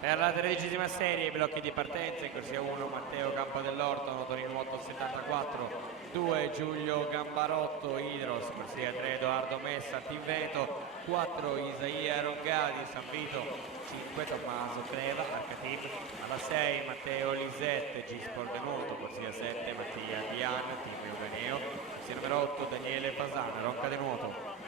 Per la 13ª serie, i blocchi di partenza, in corsia 1 Matteo Campadellorto, Notorino 874, 2 Giulio Gambarotto, Idros, corsia 3 Edoardo Messa, Team Veneto, 4 Isaia Rongadi, San Vito, 5 Tommaso Creva, Arcateam, alla 6 Matteo Lisette, G-Sport Nuoto, corsia 7 Mattia Dian, Team Euganeo, corsia numero 8 Daniele Fasana, Ronca de Nuoto.